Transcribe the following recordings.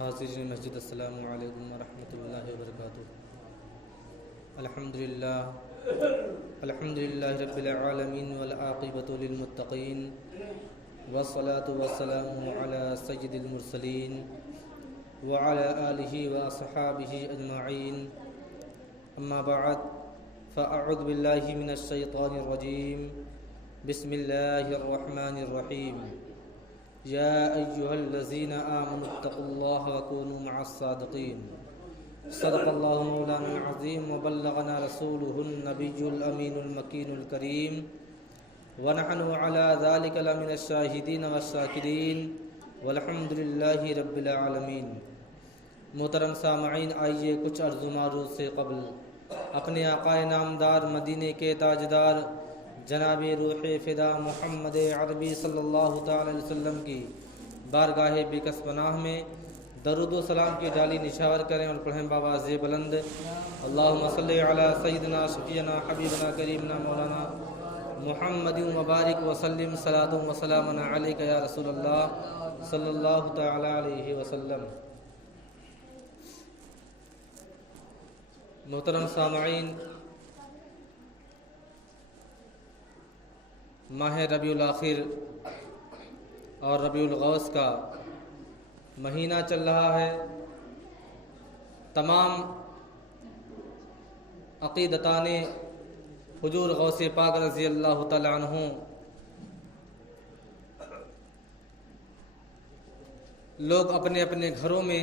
حاضرین مسجد السلام علیکم ورحمۃ اللہ وبرکاتہ۔ الحمدللہ رب العالمین والعاقبۃ للمتقین والصلاة والسلام علی سید المرسلین وعلی آلہ واصحابہ اجمعین، اما بعد فاعوذ باللہ من الشیطان الرجیم، بسم اللہ الرحمن الرحیم۔ یا ایہا الذین آمنوا اتقوا اللہ وکونوا مع الصادقین۔ صدق اللہ مولانا العظیم وبلغنا رسولہ النبی الامین المکین الکریم، ونحن علی ذلک لمن الشاہدین والشاکرین، والحمد للہ رب العالمین۔ محترم سامعین، آئیے کچھ عرض و معروض سے قبل اپنے آقا نامدار مدینے کے تاجدار جناب روح فدا محمد عربی صلی اللہ تعالی علیہ وسلم کی بارگاہ بکس پناہ میں درود و سلام کی ڈالی نشاور کریں اور پڑھیں باواز بلند، اللہم صلی علی سیدنا شفیعنا حبیبنا کریمنا مولانا محمد مبارک وسلم، صلاۃ و سلام علیک یا رسول اللہ صلی اللہ تعالی علیہ وسلم۔ محترم سامعین، ماہ ربیع الاخر اور ربیع الغوث کا مہینہ چل رہا ہے۔ تمام عقیدتان حضور غوث پاک رضی اللہ تعالی عنہ لوگ اپنے اپنے گھروں میں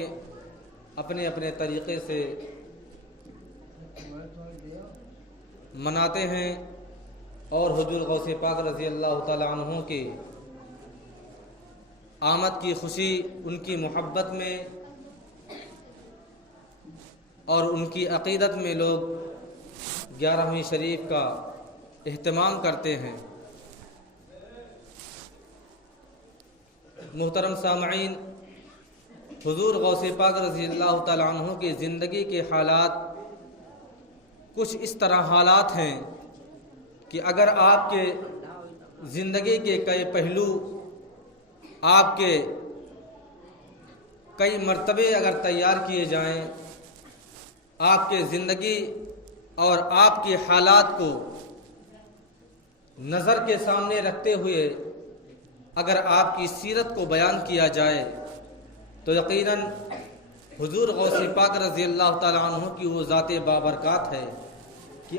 اپنے اپنے طریقے سے مناتے ہیں، اور حضور غوث پاک رضی اللہ تعالی عنہ کے آمد کی خوشی، ان کی محبت میں اور ان کی عقیدت میں لوگ 11ویں شریف کا اہتمام کرتے ہیں۔ محترم سامعین، حضور غوث پاک رضی اللہ تعالی عنہ کی زندگی کے حالات کچھ اس طرح حالات ہیں کہ اگر آپ کے زندگی کے کئی پہلو آپ کے کئی مرتبے اگر تیار کیے جائیں، آپ کے زندگی اور آپ کے حالات کو نظر کے سامنے رکھتے ہوئے اگر آپ کی سیرت کو بیان کیا جائے تو یقیناً حضور غوث پاک رضی اللہ تعالی عنہ کی وہ ذات بابرکات ہے کہ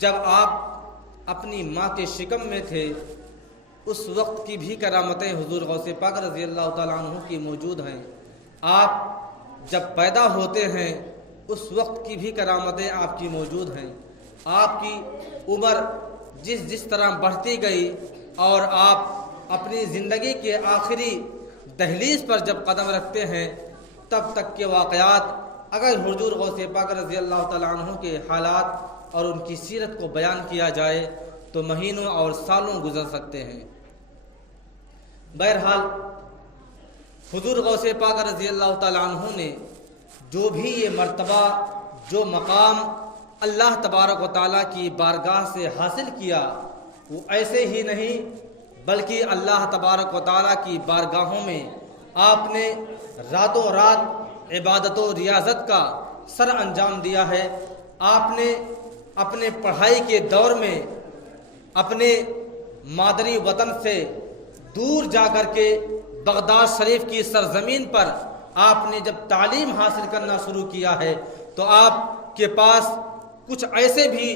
جب آپ اپنی ماں کے شکم میں تھے اس وقت کی بھی کرامتیں حضور غوث پاک رضی اللہ تعالی عنہ کی موجود ہیں۔ آپ جب پیدا ہوتے ہیں اس وقت کی بھی کرامتیں آپ کی موجود ہیں۔ آپ کی عمر جس طرح بڑھتی گئی اور آپ اپنی زندگی کے آخری دہلیز پر جب قدم رکھتے ہیں تب تک کے واقعات اگر حضور غوث پاک رضی اللہ تعالی عنہ کے حالات اور ان کی سیرت کو بیان کیا جائے تو مہینوں اور سالوں گزر سکتے ہیں۔ بہرحال حضور غوث پاک رضی اللہ تعالی عنہ نے جو بھی یہ مرتبہ، جو مقام اللہ تبارک و تعالیٰ کی بارگاہ سے حاصل کیا، وہ ایسے ہی نہیں بلکہ اللہ تبارک و تعالیٰ کی بارگاہوں میں آپ نے راتوں رات عبادت و ریاضت کا سر انجام دیا ہے۔ آپ نے اپنے پڑھائی کے دور میں اپنے مادری وطن سے دور جا کر کے بغداد شریف کی سرزمین پر آپ نے جب تعلیم حاصل کرنا شروع کیا ہے تو آپ کے پاس کچھ ایسے بھی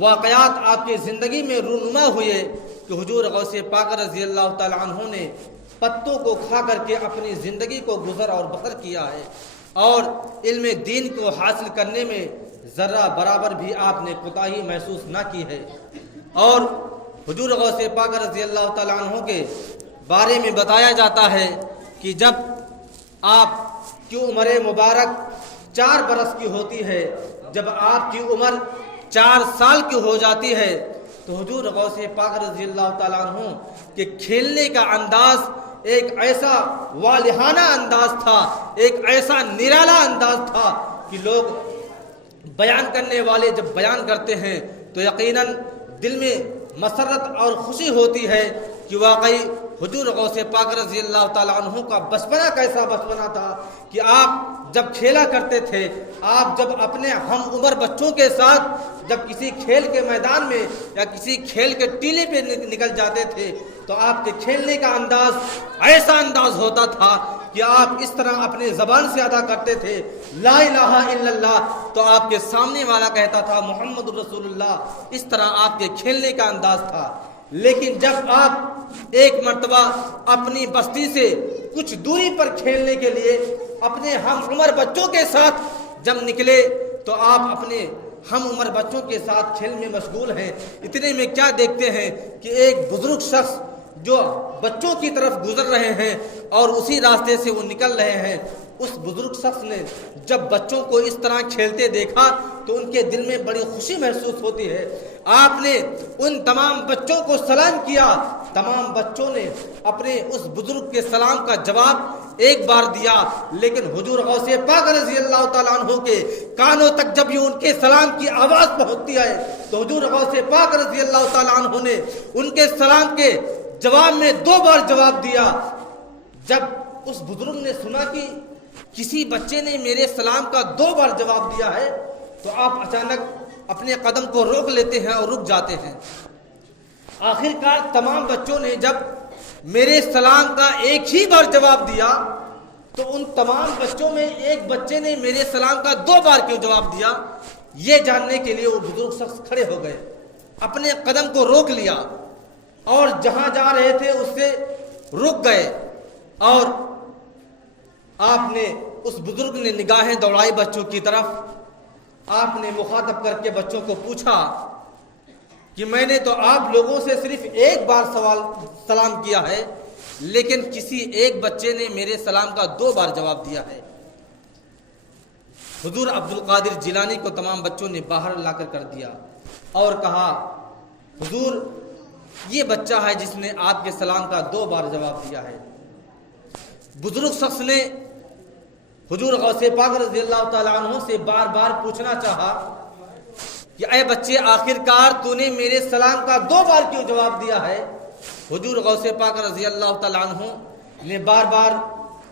واقعات آپ کی زندگی میں رونما ہوئے کہ حضور غوث پاک رضی اللہ تعالی عنہ نے پتوں کو کھا کر کے اپنی زندگی کو گزر اور بسر کیا ہے، اور علم دین کو حاصل کرنے میں ذرہ برابر بھی آپ نے کوتاہی محسوس نہ کی ہے۔ اور حضور غوث پاک رضی اللہ تعالی عنہ کے بارے میں بتایا جاتا ہے کہ جب آپ کی عمر مبارک 4 برس کی ہوتی ہے، جب آپ کی عمر 4 سال کی ہو جاتی ہے تو حضور غوث پاک رضی اللہ تعالی عنہ کے کھیلنے کا انداز ایک ایسا والہانہ انداز تھا، ایک ایسا نرالا انداز تھا کہ لوگ بیان کرنے والے جب بیان کرتے ہیں تو یقیناً دل میں مسرت اور خوشی ہوتی ہے کہ واقعی حضور غوث پاک رضی اللہ تعالیٰ عنہ کا بچپنا کیسا بچپنا تھا کہ آپ جب کھیلا کرتے تھے، آپ جب اپنے ہم عمر بچوں کے ساتھ جب کسی کھیل کے میدان میں یا کسی کھیل کے ٹیلے پہ نکل جاتے تھے تو آپ کے کھیلنے کا انداز ایسا انداز ہوتا تھا کہ آپ اس طرح اپنے زبان سے ادا کرتے تھے لا الہ الا اللہ، تو آپ کے سامنے والا کہتا تھا محمد رسول اللہ، اس طرح آپ کے کھیلنے کا انداز تھا۔ لیکن جب آپ ایک مرتبہ اپنی بستی سے کچھ دوری پر کھیلنے کے لیے اپنے ہم عمر بچوں کے ساتھ جب نکلے تو آپ اپنے ہم عمر بچوں کے ساتھ کھیل میں مشغول ہیں، اتنے میں کیا دیکھتے ہیں کہ ایک بزرگ شخص جو بچوں کی طرف گزر رہے ہیں اور اسی راستے سے وہ نکل رہے ہیں، اس بزرگ شخص نے جب بچوں کو اس طرح کھیلتے دیکھا تو ان کے دل میں بڑی خوشی محسوس ہوتی ہے۔ آپ نے ان تمام بچوں کو سلام کیا، تمام بچوں نے اپنے اس بزرگ کے سلام کا جواب ایک بار دیا، لیکن حضور غوث پاک رضی اللہ تعالیٰ عنہ کے کانوں تک جب یہ ان کے سلام کی آواز پہنچتی ہے تو حضور غوث پاک رضی اللہ تعالیٰ عنہ نے ان کے سلام کے جواب میں 2 بار جواب دیا۔ جب اس بزرگ نے سنا کہ کسی بچے نے میرے سلام کا 2 بار جواب دیا ہے تو آپ اچانک اپنے قدم کو روک لیتے ہیں اور رک جاتے ہیں۔ آخر کار تمام بچوں نے جب میرے سلام کا ایک ہی بار جواب دیا تو ان تمام بچوں میں ایک بچے نے میرے سلام کا 2 بار کیوں جواب دیا، یہ جاننے کے لیے وہ بزرگ شخص کھڑے ہو گئے، اپنے قدم کو روک لیا اور جہاں جا رہے تھے اس سے رک گئے، اور آپ نے اس بزرگ نے نگاہیں دوڑائی بچوں کی طرف۔ آپ نے مخاطب کر کے بچوں کو پوچھا کہ میں نے تو آپ لوگوں سے صرف ایک بار سلام کیا ہے، لیکن کسی ایک بچے نے میرے سلام کا 2 بار جواب دیا ہے۔ حضور عبد القادر جیلانی کو تمام بچوں نے باہر لا کر دیا اور کہا حضور یہ بچہ ہے جس نے آپ کے سلام کا 2 بار جواب دیا ہے۔ بزرگ شخص نے حضور غوث پاک رضی اللہ تعالیٰ عنہ سے بار بار پوچھنا چاہا کہ اے بچے آخر کار تو نے میرے سلام کا 2 بار کیوں جواب دیا ہے؟ حضور غوث پاک رضی اللہ تعالیٰ عنہ نے بار بار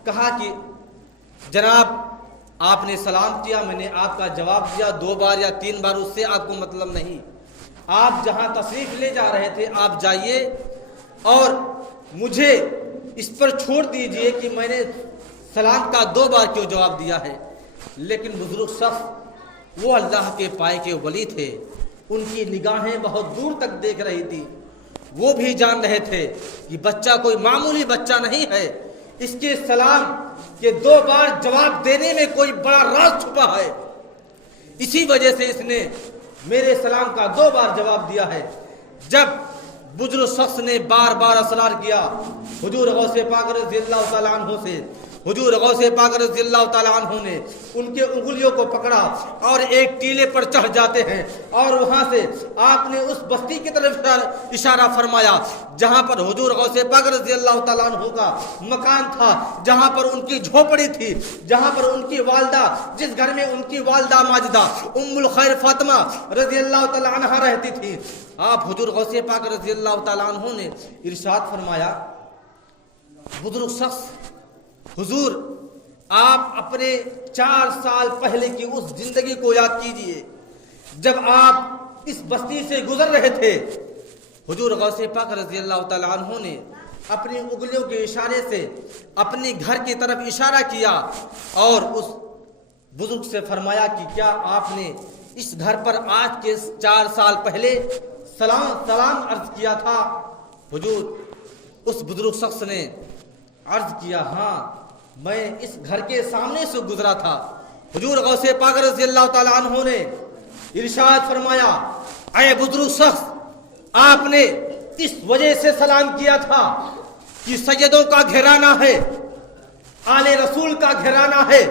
کہا کہ جناب آپ نے سلام کیا، میں نے آپ کا جواب دیا 2 بار یا 3 بار، اس سے آپ کو مطلب نہیں، آپ جہاں تشریف لے جا رہے تھے آپ جائیے اور مجھے اس پر چھوڑ دیجئے کہ میں نے سلام کا 2 بار کیوں جواب دیا ہے۔ لیکن بزرگ شخص وہ اللہ کے پائے کے ولی تھے، ان کی نگاہیں بہت دور تک دیکھ رہی تھی، وہ بھی جان رہے تھے کہ بچہ کوئی معمولی بچہ نہیں ہے، اس کے سلام کے 2 بار جواب دینے میں کوئی بڑا راز چھپا ہے، اسی وجہ سے اس نے میرے سلام کا 2 بار جواب دیا ہے۔ جب بزرگ شخص نے بار بار اصرار کیا حضور غوث پاک رضی اللہ تعالیٰ عنہ سے، حضور غوث پاک رضی اللہ تعالیٰ عنہ نے ان کے انگلیوں کو پکڑا اور ایک ٹیلے پر چڑھ جاتے ہیں، اور وہاں سے آپ نے اس بستی کی طرف اشارہ فرمایا جہاں پر حضور غوث پاک رضی اللہ تعالیٰ عنہ کا مکان تھا، جہاں پر ان کی جھوپڑی تھی، جہاں پر ان کی والدہ، جس گھر میں ان کی والدہ ماجدہ ام الخیر فاطمہ رضی اللہ تعالیٰ عنہ رہتی تھی۔ آپ حضور غوث پاک رضی اللہ تعالیٰ عنہ نے ارشاد فرمایا بزرگ شخص حضور آپ اپنے 4 سال پہلے کی اس زندگی کو یاد کیجئے جب آپ اس بستی سے گزر رہے تھے۔ حضور غوث پاک رضی اللہ تعالیٰ عنہ نے اپنی انگلیوں کے اشارے سے اپنے گھر کی طرف اشارہ کیا اور اس بزرگ سے فرمایا کہ کیا آپ نے اس گھر پر آج کے 4 سال پہلے سلام عرض کیا تھا؟ حضور اس بزرگ شخص نے عرض کیا ہاں میں اس گھر کے سامنے سے گزرا تھا۔ حضور غوث پاک رضی اللہ تعالیٰ عنہ نے ارشاد فرمایا اے بزرگ شخص آپ نے اس وجہ سے سلام کیا تھا کہ سیدوں کا گھرانہ ہے، آل رسول کا گھرانہ ہے،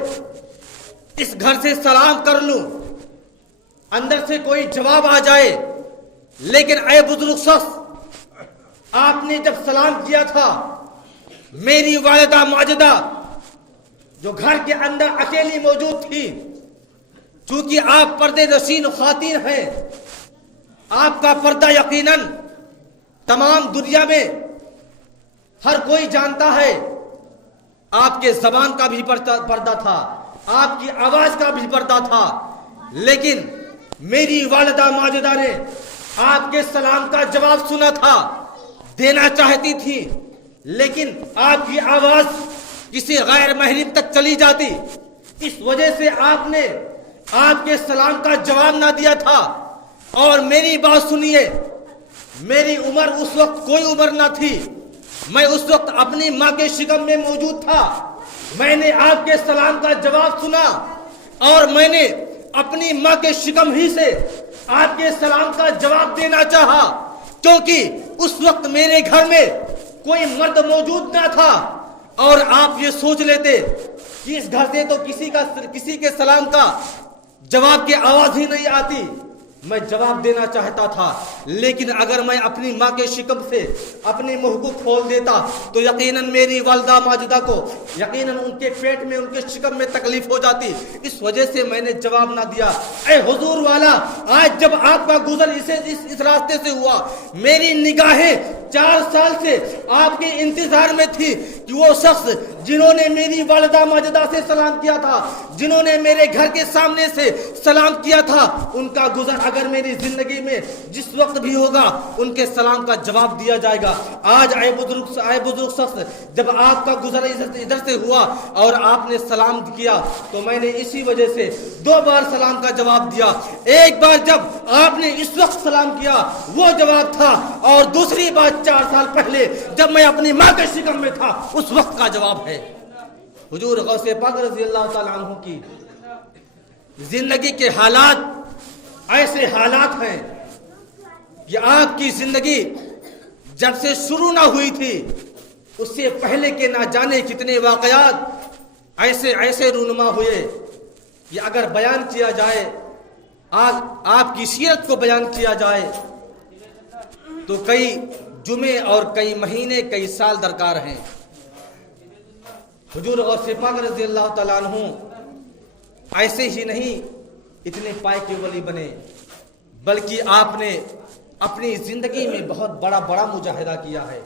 اس گھر سے سلام کر لوں اندر سے کوئی جواب آ جائے، لیکن اے بزرگ شخص آپ نے جب سلام کیا تھا میری والدہ ماجدہ جو گھر کے اندر اکیلی موجود تھی، چونکہ آپ پردے نشین خواتین ہیں، آپ کا پردہ یقیناً تمام دنیا میں ہر کوئی جانتا ہے آپ کے زبان کا بھی پردہ تھا، آپ کی آواز کا بھی پردہ تھا، لیکن میری والدہ ماجدہ نے آپ کے سلام کا جواب سنا تھا، دینا چاہتی تھی، لیکن آپ کی آواز کسی غیر محرم تک چلی جاتی، اس وجہ سے آپ نے آپ کے سلام کا جواب نہ دیا تھا۔ اور میری بات سنیے، میری عمر اس وقت کوئی عمر نہ تھی، میں اس وقت اپنی ماں کے شکم میں موجود تھا، میں نے آپ کے سلام کا جواب سنا اور میں نے اپنی ماں کے شکم ہی سے آپ کے سلام کا جواب دینا چاہا، کیونکہ اس وقت میرے گھر میں کوئی مرد موجود نہ تھا، اور آپ یہ سوچ لیتے کہ اس گھر سے تو کسی کے سلام کا جواب کی آواز ہی نہیں آتی۔ میں جواب دینا چاہتا تھا، لیکن اگر میں اپنی ماں کے شکم سے اپنے منہ کو کھول دیتا تو یقیناً میری والدہ ماجدہ کو یقیناً ان کے پیٹ میں، ان کے شکم میں تکلیف ہو جاتی، اس وجہ سے میں نے جواب نہ دیا۔ اے حضور والا، آج جب آپ کا گزر اس راستے سے ہوا، میری نگاہیں 4 سال سے آپ کے انتظار میں تھی کہ وہ شخص جنہوں نے میری والدہ ماجدہ سے سلام کیا تھا، جنہوں نے میرے گھر کے سامنے سے سلام کیا تھا، ان کا گزر اگر میری زندگی میں جس وقت بھی ہوگا ان کے سلام کا جواب دیا جائے گا۔ آج اے بزرگ شخص، جب آپ کا گزر ادھر سے ہوا اور آپ نے سلام کیا تو میں نے اسی وجہ سے 2 بار سلام کا جواب دیا۔ ایک بار جب آپ نے اس وقت سلام کیا وہ جواب تھا، اور دوسری بار 4 سال پہلے جب میں اپنی ماں کے شکم میں تھا اس وقت کا جواب ہے۔ حضور غوث پاک رضی اللہ تعالیٰ عنہ کی زندگی کے حالات ایسے حالات ہیں کہ آپ کی زندگی جب سے شروع نہ ہوئی تھی اس سے پہلے کے نہ جانے کتنے واقعات ایسے رونما ہوئے کہ اگر بیان کیا جائے، آپ کی سیرت کو بیان کیا جائے تو کئی جمعے اور کئی مہینے، کئی سال درکار ہیں۔ حضور غوث پاک رضی اللہ تعالیٰ عنہ ایسے ہی نہیں اتنے پائے کے ولی بنے، بلکہ آپ نے اپنی زندگی میں بہت بڑا مجاہدہ کیا ہے۔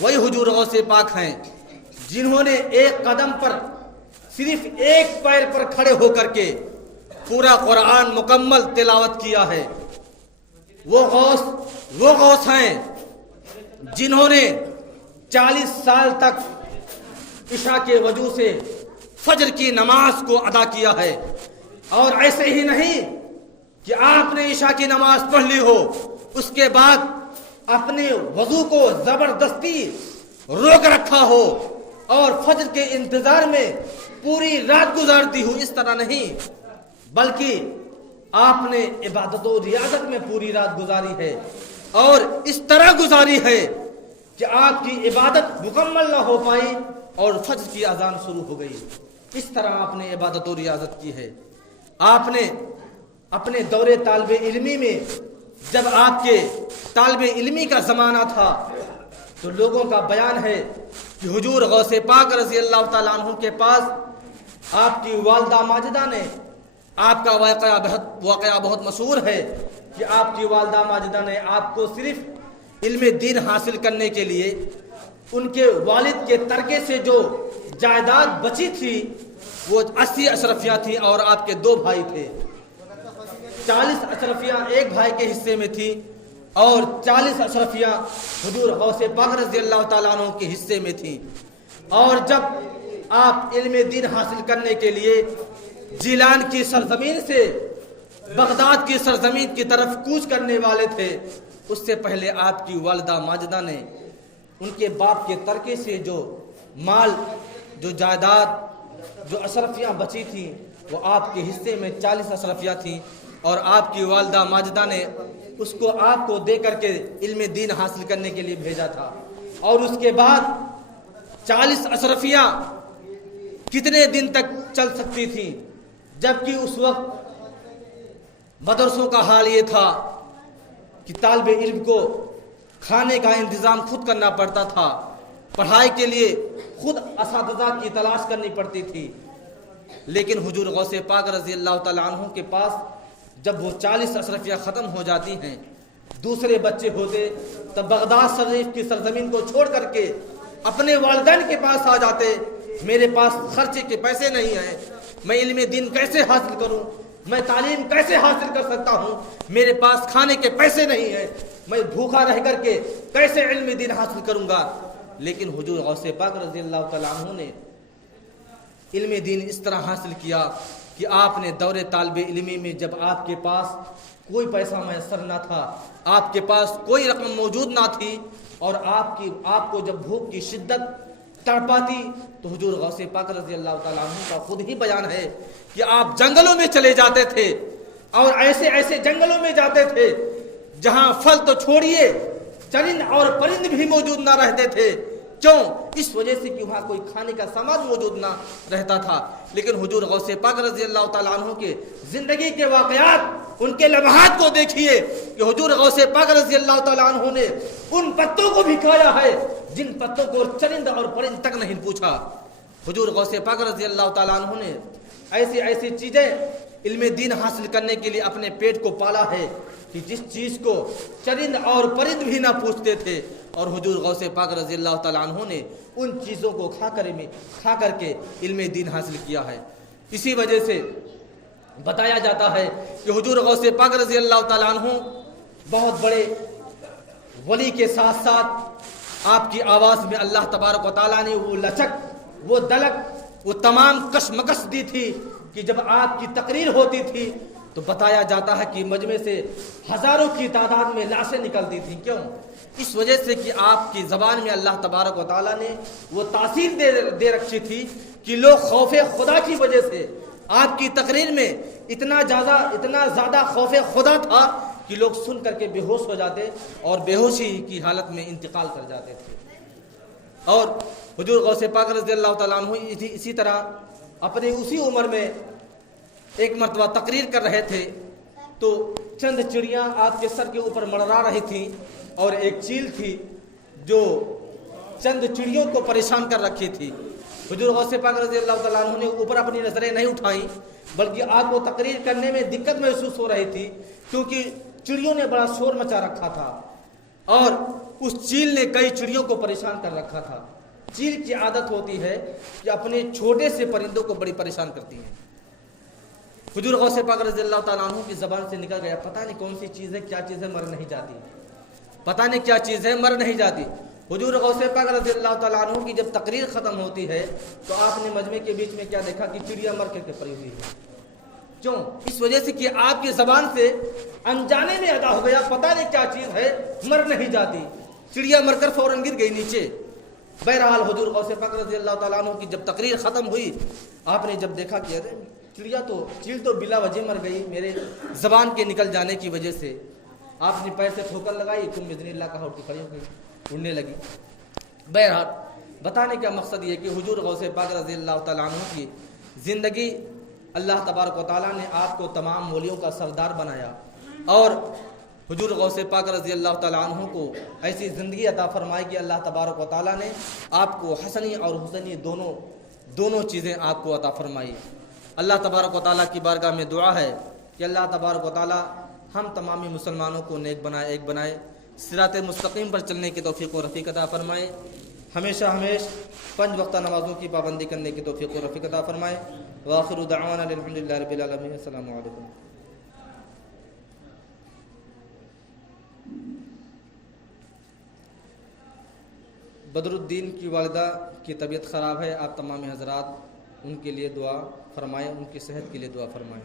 وہی حضور غوث پاک ہیں جنہوں نے ایک قدم پر، صرف ایک پیر پر کھڑے ہو کر کے پورا قرآن مکمل تلاوت کیا ہے۔ وہ غوث ہیں جنہوں نے 40 سال تک عشاء کے وضو سے فجر کی نماز کو ادا کیا ہے، اور ایسے ہی نہیں کہ آپ نے عشاء کی نماز پڑھ لی ہو اس کے بعد اپنے وضو کو زبردستی روک رکھا ہو اور فجر کے انتظار میں پوری رات گزارتی ہو، اس طرح نہیں، بلکہ آپ نے عبادت و ریاضت میں پوری رات گزاری ہے، اور اس طرح گزاری ہے کہ آپ کی عبادت مکمل نہ ہو پائی اور فجر کی اذان شروع ہو گئی۔ اس طرح آپ نے عبادت و ریاضت کی ہے۔ آپ نے اپنے دور طالب علمی میں، جب آپ کے طالب علمی کا زمانہ تھا تو لوگوں کا بیان ہے کہ حضور غوث پاک رضی اللہ تعالیٰ عنہ کے پاس آپ کی والدہ ماجدہ نے، آپ کا واقعہ بہت مشہور ہے کہ آپ کی والدہ ماجدہ نے آپ کو صرف علم دین حاصل کرنے کے لیے ان کے والد کے ترکے سے جو جائیداد بچی تھی وہ 80 اشرفیاں تھیں، اور آپ کے 2 بھائی تھے۔ 40 اشرفیاں ایک بھائی کے حصے میں تھی اور 40 اشرفیاں حضور غوث پاک رضی اللہ تعالیٰ عنہ کے حصے میں تھیں۔ اور جب آپ علم دین حاصل کرنے کے لیے جیلان کی سرزمین سے بغداد کی سرزمین کی طرف کوچ کرنے والے تھے، اس سے پہلے آپ کی والدہ ماجدہ نے ان کے باپ کے ترکے سے جو مال، جو جائیداد، جو اشرفیاں بچی تھیں وہ آپ کے حصے میں 40 اشرفیاں تھیں، اور آپ کی والدہ ماجدہ نے اس کو آپ کو دے کر کے علم دین حاصل کرنے کے لیے بھیجا تھا۔ اور اس کے بعد 40 اشرفیاں کتنے دن تک چل سکتی تھیں، جبکہ اس وقت مدرسوں کا حال یہ تھا کہ طالب علم کو کھانے کا انتظام خود کرنا پڑتا تھا، پڑھائی کے لیے خود اساتذہ کی تلاش کرنی پڑتی تھی۔ لیکن حضور غوث پاک رضی اللہ تعالیٰ عنہ کے پاس جب وہ 40 اشرفیاں ختم ہو جاتی ہیں، دوسرے بچے ہوتے تب بغداد شریف کی سرزمین کو چھوڑ کر کے اپنے والدین کے پاس آ جاتے، میرے پاس خرچے کے پیسے نہیں ہیں، میں علم دین کیسے حاصل کروں، میں تعلیم کیسے حاصل کر سکتا ہوں، میرے پاس کھانے کے پیسے نہیں ہیں، میں بھوکا رہ کر کے کیسے علم دین حاصل کروں گا۔ لیکن حضور غوث پاک رضی اللہ تعالیٰ عنہ نے علم دین اس طرح حاصل کیا کہ آپ نے دور طالب علمی میں جب آپ کے پاس کوئی پیسہ میسر نہ تھا، آپ کے پاس کوئی رقم موجود نہ تھی، اور آپ کو جب بھوک کی شدت تڑپاتی تو حضور غوث پاک رضی اللہ تعالیٰ عنہ کا خود ہی بیان ہے کہ آپ جنگلوں میں چلے جاتے تھے، اور ایسے ایسے جنگلوں میں جاتے تھے جہاں پھل تو چھوڑیے چرند اور پرند بھی موجود نہ رہتے تھے۔ کیوں؟ اس وجہ سے کہ وہاں کوئی کھانے کا سامان موجود نہ رہتا تھا۔ لیکن حضور غوث پاک رضی اللہ تعالیٰ عنہ کے زندگی کے واقعات، ان کے لمحات کو دیکھیے کہ حضور غوث پاک رضی اللہ تعالیٰ عنہ نے ان پتوں کو بھی کھایا ہے جن پتوں کو چرند اور پرند تک نہیں پوچھا۔ حضور غوث پاک رضی اللہ تعالیٰ عنہ نے ایسی ایسی چیزیں علم دین حاصل کرنے کے لیے اپنے پیٹ کو پالا ہے کہ جس چیز کو چرند اور پرند بھی نہ پوچھتے تھے، اور حضور غوث پاک رضی اللہ تعالیٰ عنہ نے ان چیزوں کو کھا کر کے علم دین حاصل کیا ہے۔ اسی وجہ سے بتایا جاتا ہے کہ حضور غوث پاک رضی اللہ تعالیٰ عنہ بہت بڑے ولی کے ساتھ ساتھ آپ کی آواز میں اللہ تبارک و تعالیٰ نے وہ لچک، وہ دلک، وہ تمام کشمکش دی تھی کہ جب آپ کی تقریر ہوتی تھی تو بتایا جاتا ہے کہ مجمع سے ہزاروں کی تعداد میں لاشیں نکلتی تھیں۔ کیوں؟ اس وجہ سے کہ آپ کی زبان میں اللہ تبارک و تعالیٰ نے وہ تاثیر دے رکھی تھی کہ لوگ خوف خدا کی وجہ سے آپ کی تقریر میں اتنا زیادہ خوف خدا تھا کہ لوگ سن کر کے بے ہوش ہو جاتے اور بے ہوشی کی حالت میں انتقال کر جاتے تھے۔ اور حضور غوث پاک رضی اللہ تعالیٰ عنہ اسی طرح اپنی اسی عمر میں ایک مرتبہ تقریر کر رہے تھے تو چند چڑیاں آپ کے سر کے اوپر منڈرا رہی تھیں، اور ایک چیل تھی جو چند چڑیوں کو پریشان کر رکھی تھی۔ حضور غوث پاک رضی اللہ تعالیٰ عنہ نے اوپر اپنی نظریں نہیں اٹھائیں، بلکہ آپ کو تقریر کرنے میں دقت محسوس ہو رہی تھی کیونکہ چڑیوں نے بڑا شور مچا رکھا تھا، اور اس چیل نے کئی چڑیوں کو پریشان کر رکھا تھا۔ چیل کی عادت ہوتی ہے کہ اپنے چھوٹے سے پرندوں کو بڑی پریشان کرتی ہیں۔ حضور غوث پاک رضی اللہ تعالیٰ عنہ کی زبان سے نکل گیا، پتہ نہیں کون سی چیز ہے، کیا چیز ہے، مر نہیں جاتی، پتہ نہیں کیا چیز ہے، مر نہیں جاتی۔ حضور غوث پاک رضی اللہ تعالیٰ عنہ کی جب تقریر ختم ہوتی ہے تو آپ نے مجمع کے بیچ میں کیا دیکھا کہ چڑیا مر کر کے پڑی ہوئی ہے۔ کیوں؟ اس وجہ سے کہ آپ کی زبان سے انجانے میں ادا ہو گیا، پتہ نہیں کیا چیز ہے، مر نہیں جاتی، چڑیا مر کر فوراً گر گئی نیچے۔ بہرحال حضور غوث پاک رضی اللہ تعالیٰ عنہ کی جب تقریر ختم ہوئی، آپ نے جب دیکھا کہ چیل تو بلا وجہ مر گئی میرے زبان کے نکل جانے کی وجہ سے، آپ نے پیر سے ٹھوکر لگائی، تم بإذن اللہ کہا، اٹھ کے کھڑی ہو گئی، اڑنے لگی۔ بہرحال بتانے کا مقصد یہ کہ حضور غوث پاک رضی اللہ تعالیٰ عنہ کی زندگی اللہ تبارک و تعالیٰ نے آپ کو تمام ولیوں کا سردار بنایا، اور حضور غوث پاک رضی اللہ تعالیٰ عنہ کو ایسی زندگی عطا فرمائی کہ اللہ تبارک و تعالیٰ نے آپ کو حسنی اور حسنی دونوں چیزیں آپ کو عطا فرمائی۔ اللہ تبارک و تعالیٰ کی بارگاہ میں دعا ہے کہ اللہ تبارک و تعالیٰ ہم تمامی مسلمانوں کو نیک بنائے، ایک بنائے، صراط مستقیم پر چلنے کی توفیق و رفیق عطا فرمائے، ہمیشہ 5 وقتہ نمازوں کی پابندی کرنے کی توفیق و رفیق عطا فرمائے۔ وآخر دعوانا الحمدللہ رب العالمین۔ السلام علیکم۔ بدر الدین کی والدہ کی طبیعت خراب ہے، آپ تمام حضرات ان کے لیے دعا فرمائیں، ان کی صحت کے لیے دعا فرمائیں۔